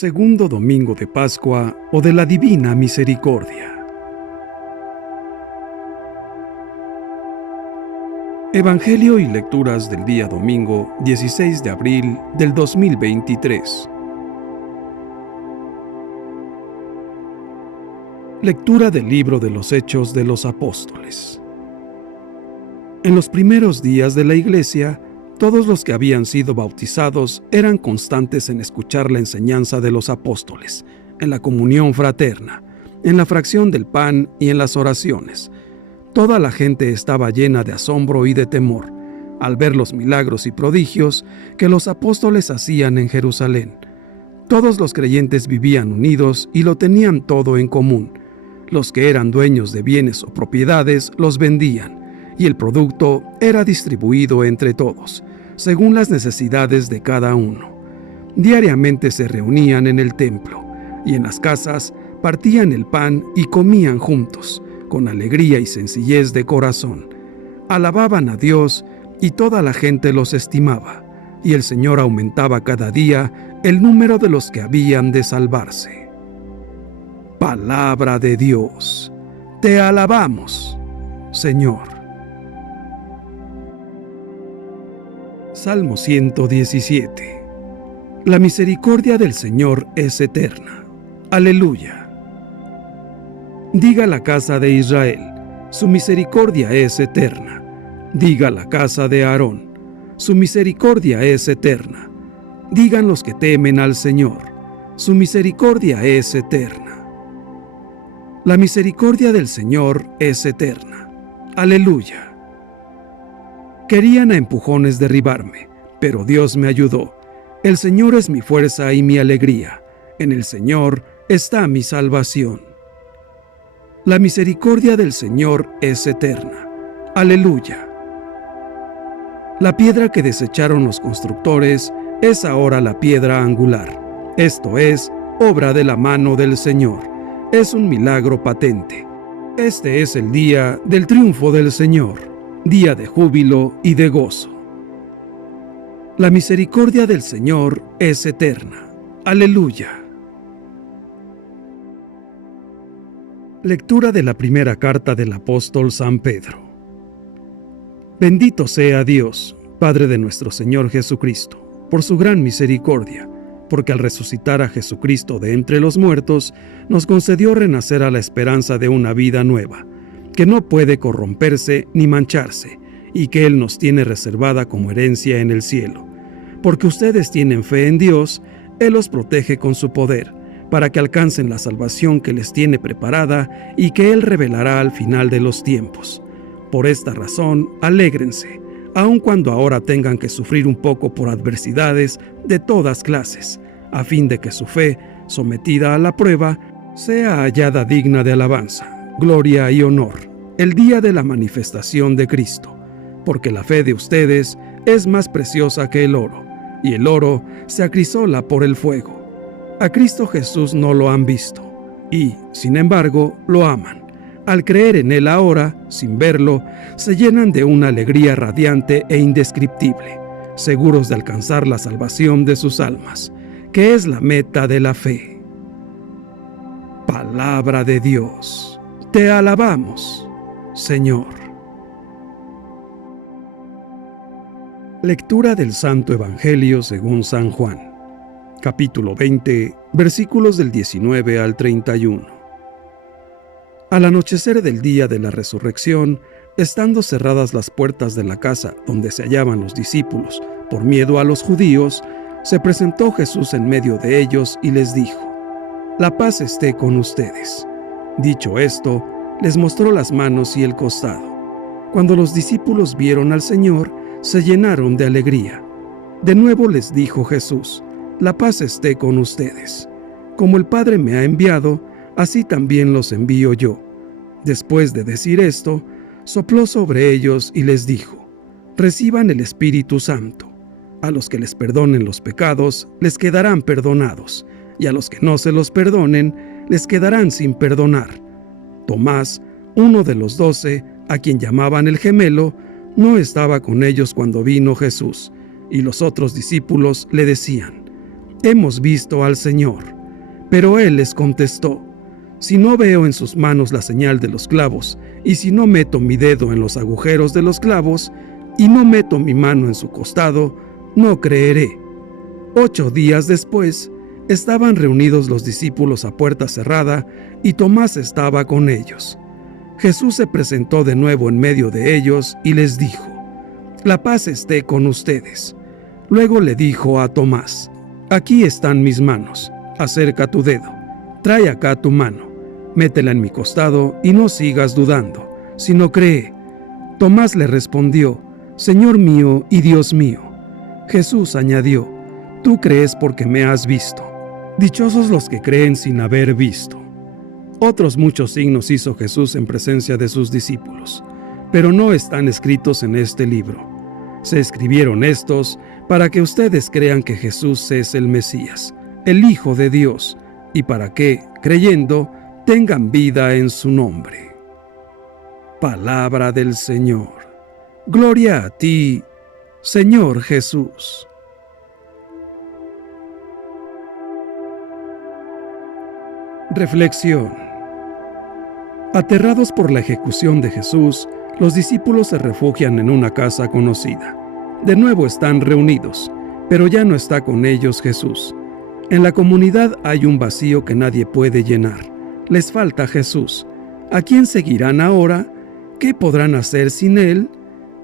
Segundo domingo de Pascua o de la Divina Misericordia. Evangelio y lecturas del día domingo 16 de abril del 2023. Lectura del libro de los Hechos de los Apóstoles. En los primeros días de la Iglesia, todos los que habían sido bautizados eran constantes en escuchar la enseñanza de los apóstoles, en la comunión fraterna, en la fracción del pan y en las oraciones. Toda la gente estaba llena de asombro y de temor al ver los milagros y prodigios que los apóstoles hacían en Jerusalén. Todos los creyentes vivían unidos y lo tenían todo en común. Los que eran dueños de bienes o propiedades los vendían, y el producto era distribuido entre todos, según las necesidades de cada uno. Diariamente se reunían en el templo, y en las casas partían el pan y comían juntos, con alegría y sencillez de corazón. Alababan a Dios, y toda la gente los estimaba, y el Señor aumentaba cada día el número de los que habían de salvarse. Palabra de Dios. Te alabamos, Señor. Salmo 117. La misericordia del Señor es eterna. Aleluya. Diga la casa de Israel, su misericordia es eterna. Diga la casa de Aarón, su misericordia es eterna. Digan los que temen al Señor, su misericordia es eterna. La misericordia del Señor es eterna. Aleluya. Querían a empujones derribarme, pero Dios me ayudó. El Señor es mi fuerza y mi alegría. En el Señor está mi salvación. La misericordia del Señor es eterna. Aleluya. La piedra que desecharon los constructores es ahora la piedra angular. Esto es obra de la mano del Señor. Es un milagro patente. Este es el día del triunfo del Señor. Día de júbilo y de gozo. La misericordia del Señor es eterna. Aleluya. Lectura de la primera carta del apóstol San Pedro. Bendito sea Dios, Padre de nuestro Señor Jesucristo, por su gran misericordia, porque al resucitar a Jesucristo de entre los muertos, nos concedió renacer a la esperanza de una vida nueva, que no puede corromperse ni mancharse, y que Él nos tiene reservada como herencia en el cielo. Porque ustedes tienen fe en Dios, Él los protege con su poder, para que alcancen la salvación que les tiene preparada y que Él revelará al final de los tiempos. Por esta razón, alégrense, aun cuando ahora tengan que sufrir un poco por adversidades de todas clases, a fin de que su fe, sometida a la prueba, sea hallada digna de alabanza, gloria y honor, el día de la manifestación de Cristo, porque la fe de ustedes es más preciosa que el oro, y el oro se acrisola por el fuego. A Cristo Jesús no lo han visto, y, sin embargo, lo aman. Al creer en Él ahora, sin verlo, se llenan de una alegría radiante e indescriptible, seguros de alcanzar la salvación de sus almas, que es la meta de la fe. Palabra de Dios. Te alabamos, Señor. Lectura del Santo Evangelio según San Juan, capítulo 20, versículos del 19 al 31. Al anochecer del día de la resurrección, estando cerradas las puertas de la casa donde se hallaban los discípulos por miedo a los judíos, se presentó Jesús en medio de ellos y les dijo: La paz esté con ustedes. Dicho esto, les mostró las manos y el costado. Cuando los discípulos vieron al Señor, se llenaron de alegría. De nuevo les dijo Jesús: La paz esté con ustedes. Como el Padre me ha enviado, así también los envío yo. Después de decir esto, sopló sobre ellos y les dijo: Reciban el Espíritu Santo. A los que les perdonen los pecados, les quedarán perdonados, y a los que no se los perdonen, les quedarán sin perdonar. Tomás, uno de los 12, a quien llamaban el gemelo, no estaba con ellos cuando vino Jesús, y los otros discípulos le decían: hemos visto al Señor. Pero él les contestó: si no veo en sus manos la señal de los clavos, y si no meto mi dedo en los agujeros de los clavos, y no meto mi mano en su costado, no creeré. 8 días después, estaban reunidos los discípulos a puerta cerrada, y Tomás estaba con ellos. Jesús se presentó de nuevo en medio de ellos y les dijo: la paz esté con ustedes. Luego le dijo a Tomás: aquí están mis manos, acerca tu dedo, trae acá tu mano, métela en mi costado y no sigas dudando, sino cree. Tomás le respondió: Señor mío y Dios mío. Jesús añadió: tú crees porque me has visto. Dichosos los que creen sin haber visto. Otros muchos signos hizo Jesús en presencia de sus discípulos, pero no están escritos en este libro. Se escribieron estos para que ustedes crean que Jesús es el Mesías, el Hijo de Dios, y para que, creyendo, tengan vida en su nombre. Palabra del Señor. Gloria a ti, Señor Jesús. Reflexión. Aterrados por la ejecución de Jesús, los discípulos se refugian en una casa conocida. De nuevo están reunidos, pero ya no está con ellos Jesús. En la comunidad hay un vacío que nadie puede llenar. Les falta Jesús. ¿A quién seguirán ahora? ¿Qué podrán hacer sin Él?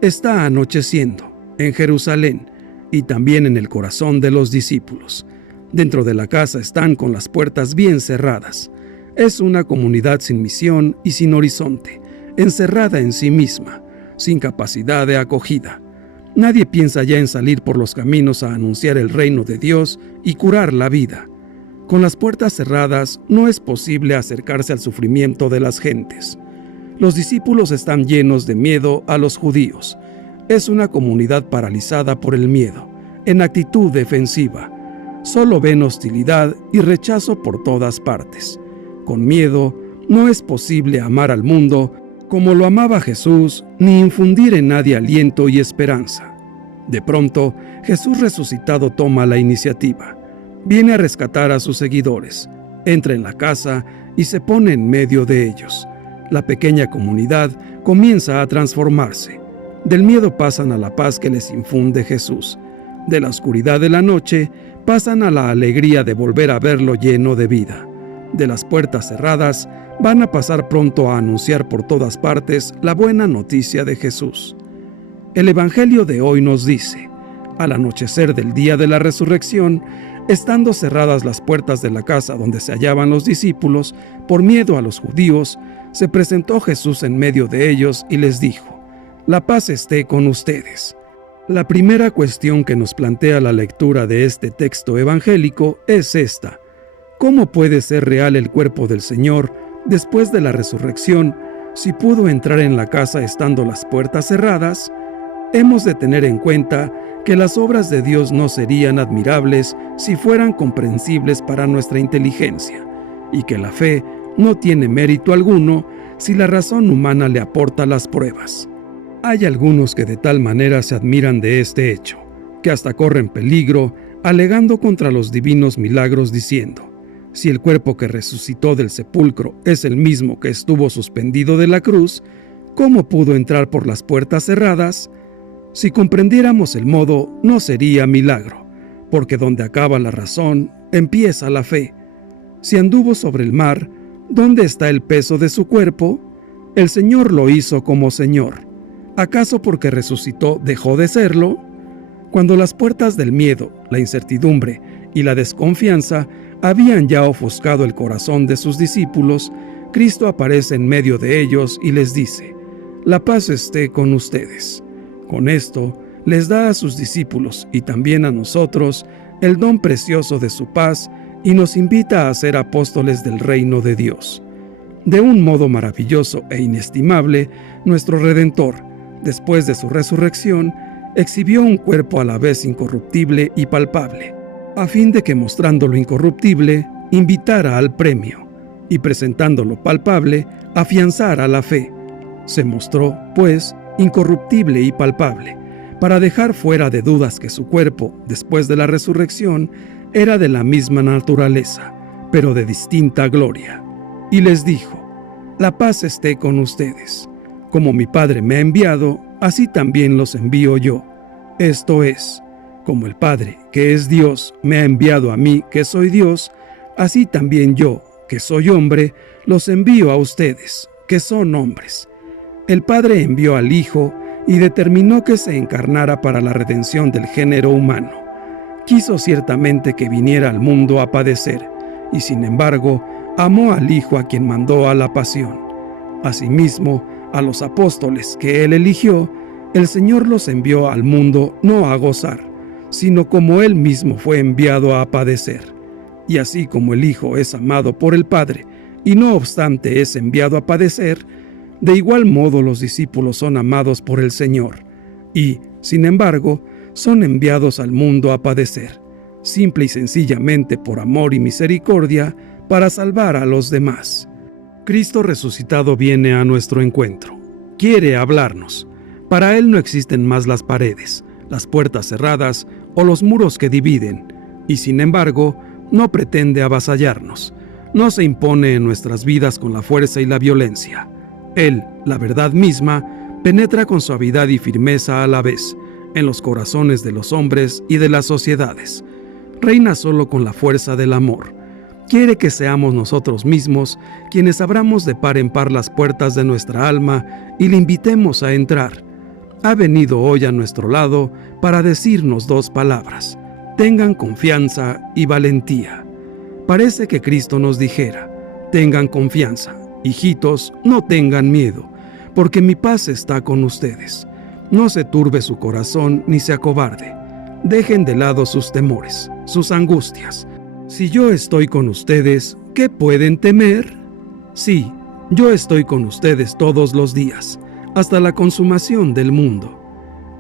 Está anocheciendo, en Jerusalén, y también en el corazón de los discípulos. Dentro de la casa están con las puertas bien cerradas. Es una comunidad sin misión y sin horizonte, encerrada en sí misma, sin capacidad de acogida. Nadie piensa ya en salir por los caminos a anunciar el reino de Dios y curar la vida. Con las puertas cerradas no es posible acercarse al sufrimiento de las gentes. Los discípulos están llenos de miedo a los judíos. Es una comunidad paralizada por el miedo, en actitud defensiva. Solo ven hostilidad y rechazo por todas partes. Con miedo no es posible amar al mundo como lo amaba Jesús, ni infundir en nadie aliento y esperanza. De pronto, Jesús resucitado toma la iniciativa. Viene a rescatar a sus seguidores, entra en la casa y se pone en medio de ellos. La pequeña comunidad comienza a transformarse. Del miedo pasan a la paz que les infunde Jesús. De la oscuridad de la noche pasan a la alegría de volver a verlo lleno de vida. De las puertas cerradas van a pasar pronto a anunciar por todas partes la buena noticia de Jesús. El Evangelio de hoy nos dice: al anochecer del día de la resurrección, estando cerradas las puertas de la casa donde se hallaban los discípulos, por miedo a los judíos, se presentó Jesús en medio de ellos y les dijo: la paz esté con ustedes. La primera cuestión que nos plantea la lectura de este texto evangélico es esta: ¿cómo puede ser real el cuerpo del Señor después de la resurrección si pudo entrar en la casa estando las puertas cerradas? Hemos de tener en cuenta que las obras de Dios no serían admirables si fueran comprensibles para nuestra inteligencia, y que la fe no tiene mérito alguno si la razón humana le aporta las pruebas. Hay algunos que de tal manera se admiran de este hecho, que hasta corren peligro, alegando contra los divinos milagros diciendo: si el cuerpo que resucitó del sepulcro es el mismo que estuvo suspendido de la cruz, ¿cómo pudo entrar por las puertas cerradas? Si comprendiéramos el modo, no sería milagro, porque donde acaba la razón, empieza la fe. Si anduvo sobre el mar, ¿dónde está el peso de su cuerpo? El Señor lo hizo como Señor. ¿Acaso porque resucitó dejó de serlo? Cuando las puertas del miedo, la incertidumbre y la desconfianza habían ya ofuscado el corazón de sus discípulos, Cristo aparece en medio de ellos y les dice: la paz esté con ustedes. Con esto, les da a sus discípulos y también a nosotros el don precioso de su paz y nos invita a ser apóstoles del reino de Dios. De un modo maravilloso e inestimable, nuestro Redentor, después de su resurrección, exhibió un cuerpo a la vez incorruptible y palpable, a fin de que mostrando lo incorruptible, invitara al premio, y presentando lo palpable, afianzara la fe. Se mostró, pues, incorruptible y palpable, para dejar fuera de dudas que su cuerpo, después de la resurrección, era de la misma naturaleza, pero de distinta gloria. Y les dijo: La paz esté con ustedes. Como mi Padre me ha enviado, así también los envío yo. Esto es, como el Padre, que es Dios, me ha enviado a mí, que soy Dios, así también yo, que soy hombre, los envío a ustedes, que son hombres. El Padre envió al Hijo y determinó que se encarnara para la redención del género humano. Quiso ciertamente que viniera al mundo a padecer, y sin embargo, amó al Hijo a quien mandó a la pasión. Asimismo, a los apóstoles que él eligió, el Señor los envió al mundo no a gozar, sino como él mismo fue enviado a padecer. Y así como el Hijo es amado por el Padre, y no obstante es enviado a padecer, de igual modo los discípulos son amados por el Señor, y, sin embargo, son enviados al mundo a padecer, simple y sencillamente por amor y misericordia, para salvar a los demás. Cristo resucitado viene a nuestro encuentro. Quiere hablarnos. Para Él no existen más las paredes, las puertas cerradas o los muros que dividen, y sin embargo, no pretende avasallarnos. No se impone en nuestras vidas con la fuerza y la violencia. Él, la verdad misma, penetra con suavidad y firmeza a la vez en los corazones de los hombres y de las sociedades. Reina solo con la fuerza del amor. Quiere que seamos nosotros mismos quienes abramos de par en par las puertas de nuestra alma y le invitemos a entrar. Ha venido hoy a nuestro lado para decirnos dos palabras: tengan confianza y valentía. Parece que Cristo nos dijera: tengan confianza, hijitos, no tengan miedo, porque mi paz está con ustedes. No se turbe su corazón ni se acobarde. Dejen de lado sus temores, sus angustias. Si yo estoy con ustedes, ¿qué pueden temer? Sí, yo estoy con ustedes todos los días, hasta la consumación del mundo.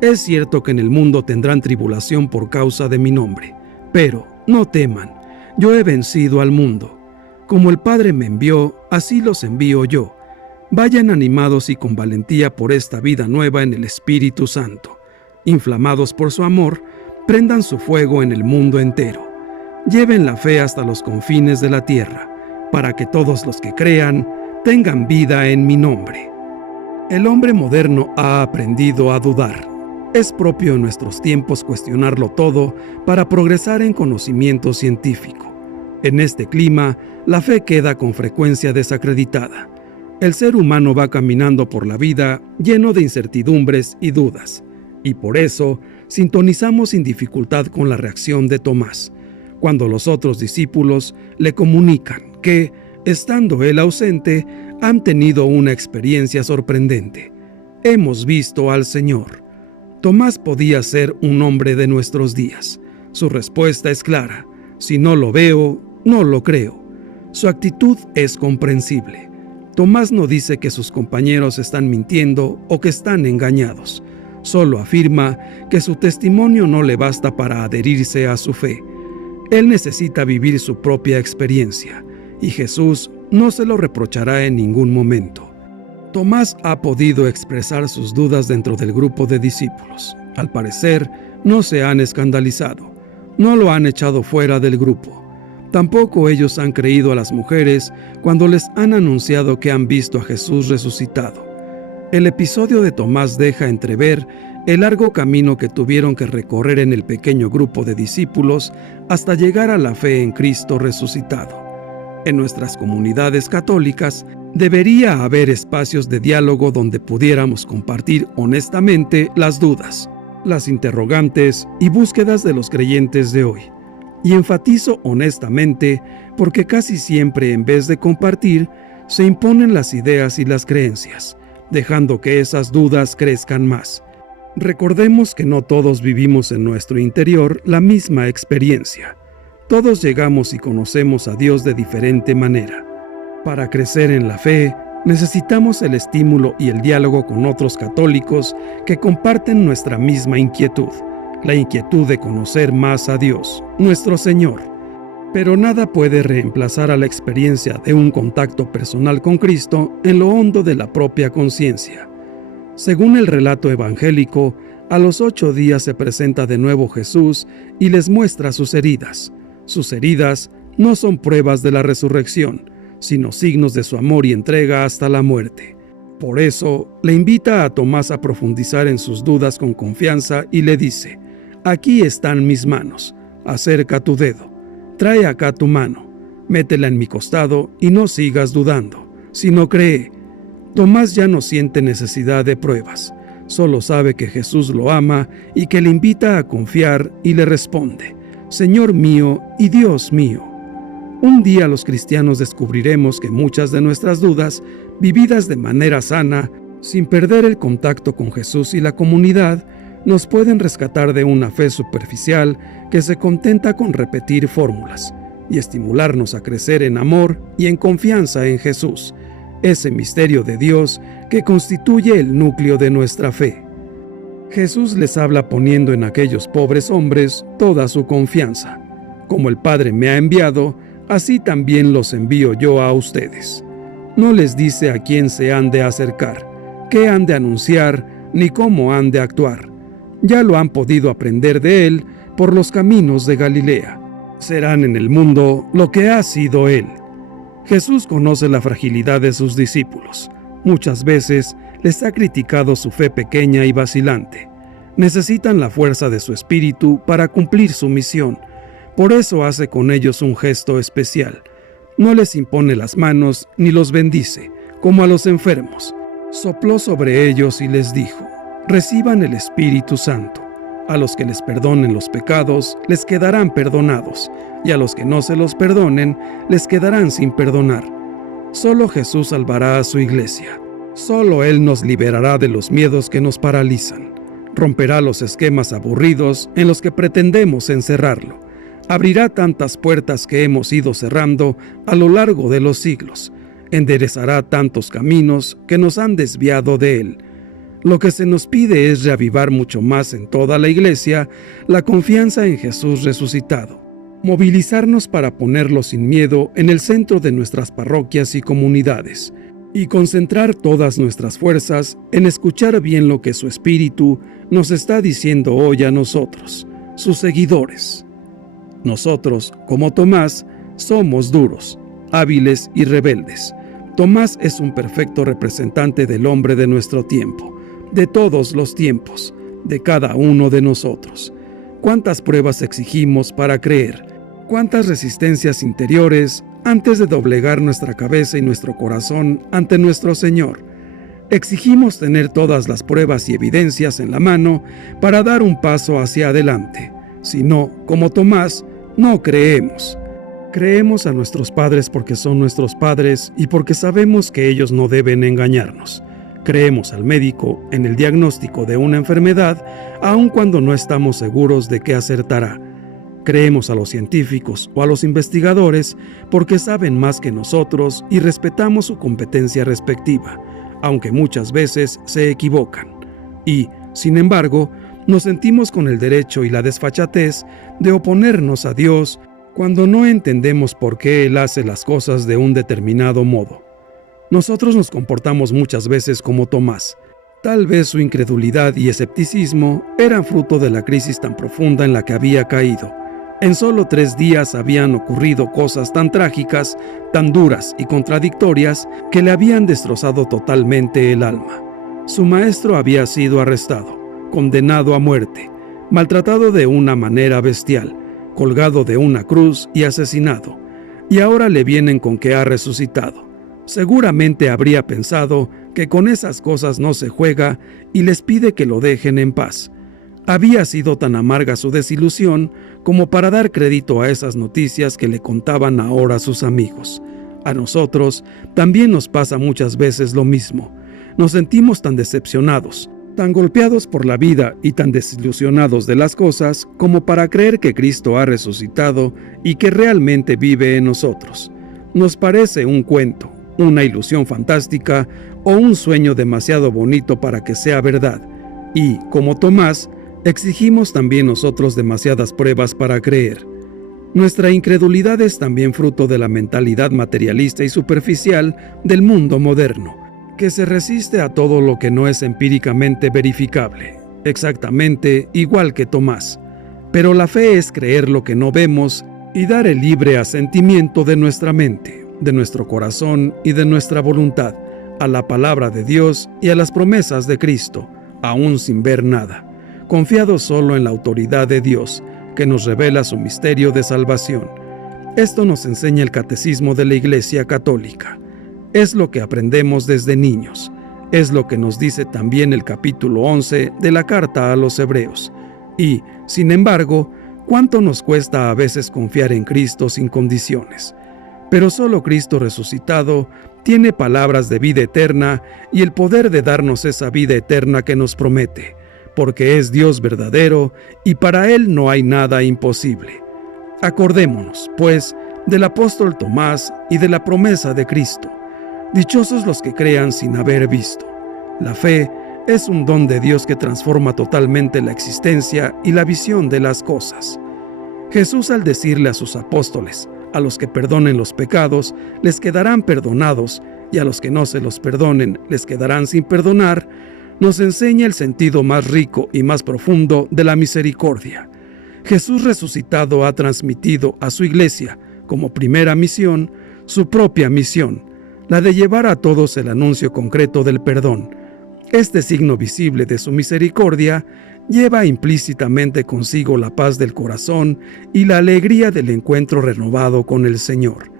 Es cierto que en el mundo tendrán tribulación por causa de mi nombre, pero no teman, yo he vencido al mundo. Como el Padre me envió, así los envío yo. Vayan animados y con valentía por esta vida nueva en el Espíritu Santo. Inflamados por su amor, prendan su fuego en el mundo entero. Lleven la fe hasta los confines de la tierra, para que todos los que crean tengan vida en mi nombre. El hombre moderno ha aprendido a dudar. Es propio en nuestros tiempos cuestionarlo todo para progresar en conocimiento científico. En este clima, la fe queda con frecuencia desacreditada. El ser humano va caminando por la vida lleno de incertidumbres y dudas, y por eso sintonizamos sin dificultad con la reacción de Tomás, cuando los otros discípulos le comunican que, estando él ausente, han tenido una experiencia sorprendente. Hemos visto al Señor. Tomás podía ser un hombre de nuestros días. Su respuesta es clara: si no lo veo, no lo creo. Su actitud es comprensible. Tomás no dice que sus compañeros están mintiendo o que están engañados. Solo afirma que su testimonio no le basta para adherirse a su fe. Él necesita vivir su propia experiencia, y Jesús no se lo reprochará en ningún momento. Tomás ha podido expresar sus dudas dentro del grupo de discípulos. Al parecer, no se han escandalizado, no lo han echado fuera del grupo. Tampoco ellos han creído a las mujeres cuando les han anunciado que han visto a Jesús resucitado. El episodio de Tomás deja entrever el largo camino que tuvieron que recorrer en el pequeño grupo de discípulos hasta llegar a la fe en Cristo resucitado. En nuestras comunidades católicas debería haber espacios de diálogo donde pudiéramos compartir honestamente las dudas, las interrogantes y búsquedas de los creyentes de hoy. Y enfatizo honestamente porque casi siempre, en vez de compartir, se imponen las ideas y las creencias, dejando que esas dudas crezcan más. Recordemos que no todos vivimos en nuestro interior la misma experiencia. Todos llegamos y conocemos a Dios de diferente manera. Para crecer en la fe, necesitamos el estímulo y el diálogo con otros católicos que comparten nuestra misma inquietud, la inquietud de conocer más a Dios, nuestro Señor. Pero nada puede reemplazar a la experiencia de un contacto personal con Cristo en lo hondo de la propia conciencia. Según el relato evangélico, a los 8 días se presenta de nuevo Jesús y les muestra sus heridas. Sus heridas no son pruebas de la resurrección, sino signos de su amor y entrega hasta la muerte. Por eso, le invita a Tomás a profundizar en sus dudas con confianza y le dice: «Aquí están mis manos, acerca tu dedo, trae acá tu mano, métela en mi costado y no sigas dudando, sino cree». Tomás ya no siente necesidad de pruebas, solo sabe que Jesús lo ama y que le invita a confiar y le responde: «Señor mío y Dios mío». Un día los cristianos descubriremos que muchas de nuestras dudas, vividas de manera sana, sin perder el contacto con Jesús y la comunidad, nos pueden rescatar de una fe superficial que se contenta con repetir fórmulas y estimularnos a crecer en amor y en confianza en Jesús, ese misterio de Dios que constituye el núcleo de nuestra fe. Jesús les habla poniendo en aquellos pobres hombres toda su confianza. Como el Padre me ha enviado, así también los envío yo a ustedes. No les dice a quién se han de acercar, qué han de anunciar, ni cómo han de actuar. Ya lo han podido aprender de él por los caminos de Galilea. Serán en el mundo lo que ha sido él. Jesús conoce la fragilidad de sus discípulos. Muchas veces les ha criticado su fe pequeña y vacilante. Necesitan la fuerza de su espíritu para cumplir su misión. Por eso hace con ellos un gesto especial. No les impone las manos ni los bendice, como a los enfermos. Sopló sobre ellos y les dijo: «Reciban el Espíritu Santo. A los que les perdonen los pecados, les quedarán perdonados, y a los que no se los perdonen, les quedarán sin perdonar». Solo Jesús salvará a su iglesia. Solo Él nos liberará de los miedos que nos paralizan. Romperá los esquemas aburridos en los que pretendemos encerrarlo. Abrirá tantas puertas que hemos ido cerrando a lo largo de los siglos. Enderezará tantos caminos que nos han desviado de Él. Lo que se nos pide es reavivar mucho más en toda la iglesia la confianza en Jesús resucitado. Movilizarnos para ponerlo sin miedo en el centro de nuestras parroquias y comunidades, y concentrar todas nuestras fuerzas en escuchar bien lo que su Espíritu nos está diciendo hoy a nosotros, sus seguidores. Nosotros, como Tomás, somos duros, hábiles y rebeldes. Tomás es un perfecto representante del hombre de nuestro tiempo, de todos los tiempos, de cada uno de nosotros. ¿Cuántas pruebas exigimos para creer? ¿Cuántas resistencias interiores antes de doblegar nuestra cabeza y nuestro corazón ante nuestro Señor? Exigimos tener todas las pruebas y evidencias en la mano para dar un paso hacia adelante. Si no, como Tomás, no creemos. Creemos a nuestros padres porque son nuestros padres y porque sabemos que ellos no deben engañarnos. Creemos al médico en el diagnóstico de una enfermedad, aun cuando no estamos seguros de que acertará. Creemos a los científicos o a los investigadores porque saben más que nosotros y respetamos su competencia respectiva, aunque muchas veces se equivocan. Y, sin embargo, nos sentimos con el derecho y la desfachatez de oponernos a Dios cuando no entendemos por qué Él hace las cosas de un determinado modo. Nosotros nos comportamos muchas veces como Tomás. Tal vez su incredulidad y escepticismo eran fruto de la crisis tan profunda en la que había caído. En solo 3 días habían ocurrido cosas tan trágicas, tan duras y contradictorias que le habían destrozado totalmente el alma. Su maestro había sido arrestado, condenado a muerte, maltratado de una manera bestial, colgado de una cruz y asesinado, y ahora le vienen con que ha resucitado. Seguramente habría pensado que con esas cosas no se juega y les pide que lo dejen en paz. Había sido tan amarga su desilusión como para dar crédito a esas noticias que le contaban ahora sus amigos. A nosotros también nos pasa muchas veces lo mismo. Nos sentimos tan decepcionados, tan golpeados por la vida y tan desilusionados de las cosas como para creer que Cristo ha resucitado y que realmente vive en nosotros. Nos parece un cuento, una ilusión fantástica o un sueño demasiado bonito para que sea verdad. Y, como Tomás, exigimos también nosotros demasiadas pruebas para creer. Nuestra incredulidad es también fruto de la mentalidad materialista y superficial del mundo moderno, que se resiste a todo lo que no es empíricamente verificable, exactamente igual que Tomás. Pero la fe es creer lo que no vemos y dar el libre asentimiento de nuestra mente, de nuestro corazón y de nuestra voluntad a la palabra de Dios y a las promesas de Cristo, aún sin ver nada, confiados solo en la autoridad de Dios, que nos revela su misterio de salvación. Esto nos enseña el Catecismo de la Iglesia Católica. Es lo que aprendemos desde niños. Es lo que nos dice también el capítulo 11 de la Carta a los Hebreos. Y, sin embargo, ¿cuánto nos cuesta a veces confiar en Cristo sin condiciones? Pero solo Cristo resucitado tiene palabras de vida eterna y el poder de darnos esa vida eterna que nos promete, porque es Dios verdadero y para Él no hay nada imposible. Acordémonos, pues, del apóstol Tomás y de la promesa de Cristo. Dichosos los que crean sin haber visto. La fe es un don de Dios que transforma totalmente la existencia y la visión de las cosas. Jesús, al decirle a sus apóstoles: a los que perdonen los pecados, les quedarán perdonados, y a los que no se los perdonen, les quedarán sin perdonar, nos enseña el sentido más rico y más profundo de la misericordia. Jesús resucitado ha transmitido a su iglesia, como primera misión, su propia misión, la de llevar a todos el anuncio concreto del perdón. Este signo visible de su misericordia lleva implícitamente consigo la paz del corazón y la alegría del encuentro renovado con el Señor.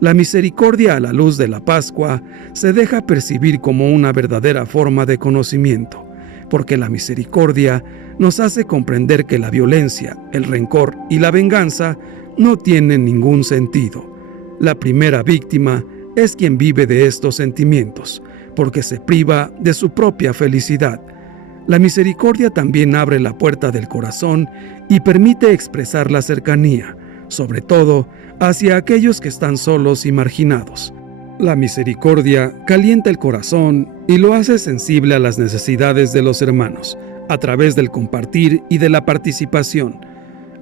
La misericordia a la luz de la Pascua se deja percibir como una verdadera forma de conocimiento, porque la misericordia nos hace comprender que la violencia, el rencor y la venganza no tienen ningún sentido. La primera víctima es quien vive de estos sentimientos, porque se priva de su propia felicidad. La misericordia también abre la puerta del corazón y permite expresar la cercanía, sobre todo hacia aquellos que están solos y marginados. La misericordia calienta el corazón y lo hace sensible a las necesidades de los hermanos, a través del compartir y de la participación.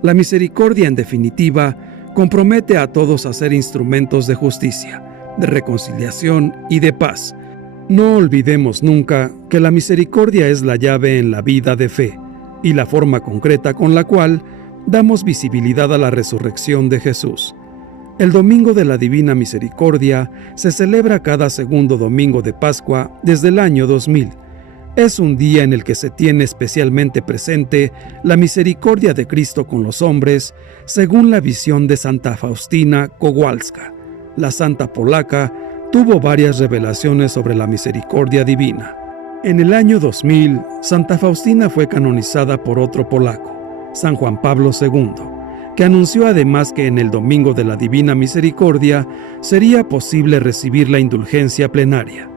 La misericordia, en definitiva, compromete a todos a ser instrumentos de justicia, de reconciliación y de paz. No olvidemos nunca que la misericordia es la llave en la vida de fe y la forma concreta con la cual damos visibilidad a la resurrección de Jesús. El Domingo de la Divina Misericordia se celebra cada segundo domingo de Pascua desde el año 2000. Es un día en el que se tiene especialmente presente la misericordia de Cristo con los hombres, según la visión de Santa Faustina Kowalska. La santa polaca tuvo varias revelaciones sobre la misericordia divina. En el año 2000, Santa Faustina fue canonizada por otro polaco, San Juan Pablo II, que anunció además que en el Domingo de la Divina Misericordia sería posible recibir la indulgencia plenaria.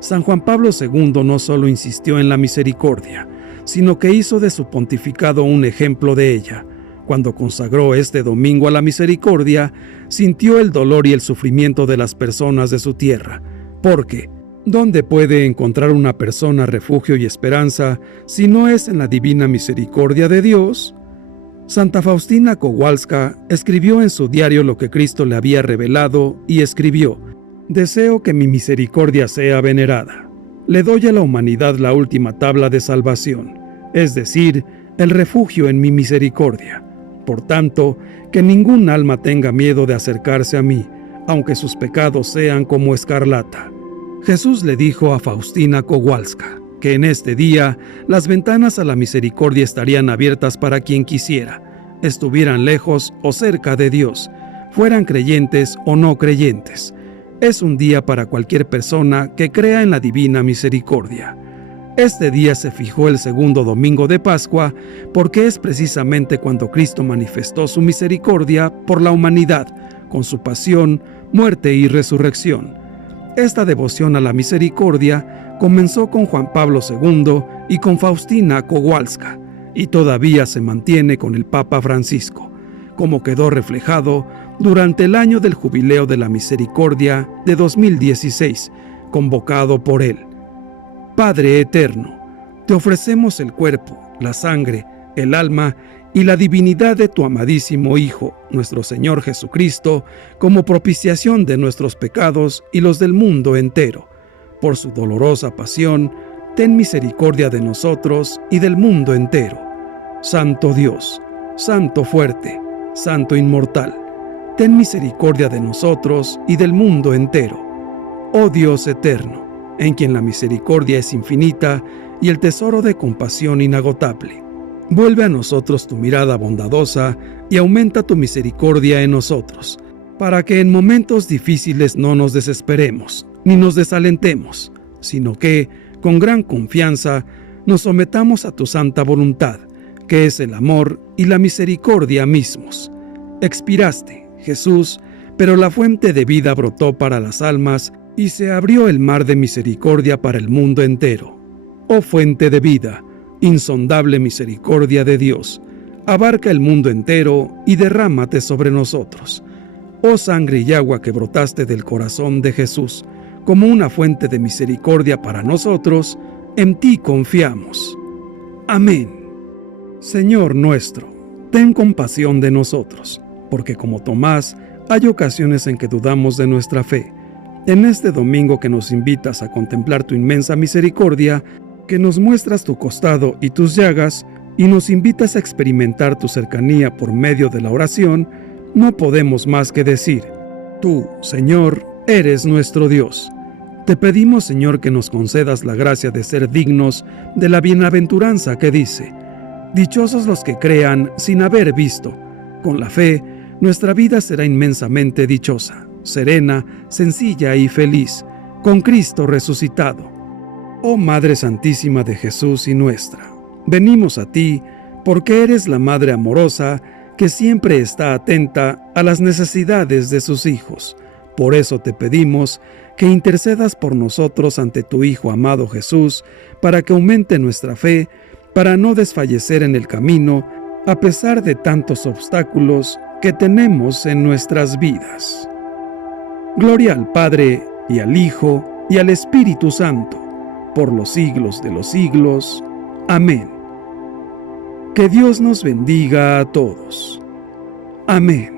San Juan Pablo II no solo insistió en la misericordia, sino que hizo de su pontificado un ejemplo de ella. Cuando consagró este domingo a la misericordia, sintió el dolor y el sufrimiento de las personas de su tierra, porque ¿dónde puede encontrar una persona refugio y esperanza si no es en la divina misericordia de Dios? Santa Faustina Kowalska escribió en su diario lo que Cristo le había revelado y escribió: «Deseo que mi misericordia sea venerada. Le doy a la humanidad la última tabla de salvación, es decir, el refugio en mi misericordia. Por tanto, que ningún alma tenga miedo de acercarse a mí, aunque sus pecados sean como escarlata». Jesús le dijo a Faustina Kowalska que en este día las ventanas a la misericordia estarían abiertas para quien quisiera, estuvieran lejos o cerca de Dios, fueran creyentes o no creyentes. Es un día para cualquier persona que crea en la divina misericordia. Este día se fijó el segundo domingo de Pascua porque es precisamente cuando Cristo manifestó su misericordia por la humanidad, con su pasión, muerte y resurrección. Esta devoción a la misericordia comenzó con Juan Pablo II y con Faustina Kowalska, y todavía se mantiene con el Papa Francisco, como quedó reflejado durante el año del Jubileo de la Misericordia de 2016, convocado por él. Padre eterno, te ofrecemos el cuerpo, la sangre, el alma y la divinidad de tu amadísimo Hijo, nuestro Señor Jesucristo, como propiciación de nuestros pecados y los del mundo entero. Por su dolorosa pasión, ten misericordia de nosotros y del mundo entero. Santo Dios, Santo fuerte, Santo inmortal, ten misericordia de nosotros y del mundo entero. Oh Dios eterno, en quien la misericordia es infinita y el tesoro de compasión inagotable, vuelve a nosotros tu mirada bondadosa y aumenta tu misericordia en nosotros, para que en momentos difíciles no nos desesperemos, ni nos desalentemos, sino que, con gran confianza, nos sometamos a tu santa voluntad, que es el amor y la misericordia mismos. Expiraste, Jesús, pero la fuente de vida brotó para las almas y se abrió el mar de misericordia para el mundo entero. Oh fuente de vida, insondable misericordia de Dios, abarca el mundo entero y derrámate sobre nosotros. Oh sangre y agua que brotaste del corazón de Jesús, como una fuente de misericordia para nosotros, en ti confiamos. Amén. Señor nuestro, ten compasión de nosotros, porque como Tomás, hay ocasiones en que dudamos de nuestra fe. En este domingo que nos invitas a contemplar tu inmensa misericordia, que nos muestras tu costado y tus llagas, y nos invitas a experimentar tu cercanía por medio de la oración, no podemos más que decir: tú, Señor, eres nuestro Dios. Te pedimos, Señor, que nos concedas la gracia de ser dignos de la bienaventuranza que dice: dichosos los que crean sin haber visto. Con la fe, nuestra vida será inmensamente dichosa, serena, sencilla y feliz, con Cristo resucitado. Oh Madre Santísima de Jesús y nuestra, venimos a ti porque eres la Madre amorosa que siempre está atenta a las necesidades de sus hijos. Por eso te pedimos que intercedas por nosotros ante tu Hijo amado Jesús, para que aumente nuestra fe, para no desfallecer en el camino, a pesar de tantos obstáculos que tenemos en nuestras vidas. Gloria al Padre, y al Hijo, y al Espíritu Santo, por los siglos de los siglos. Amén. Que Dios nos bendiga a todos. Amén.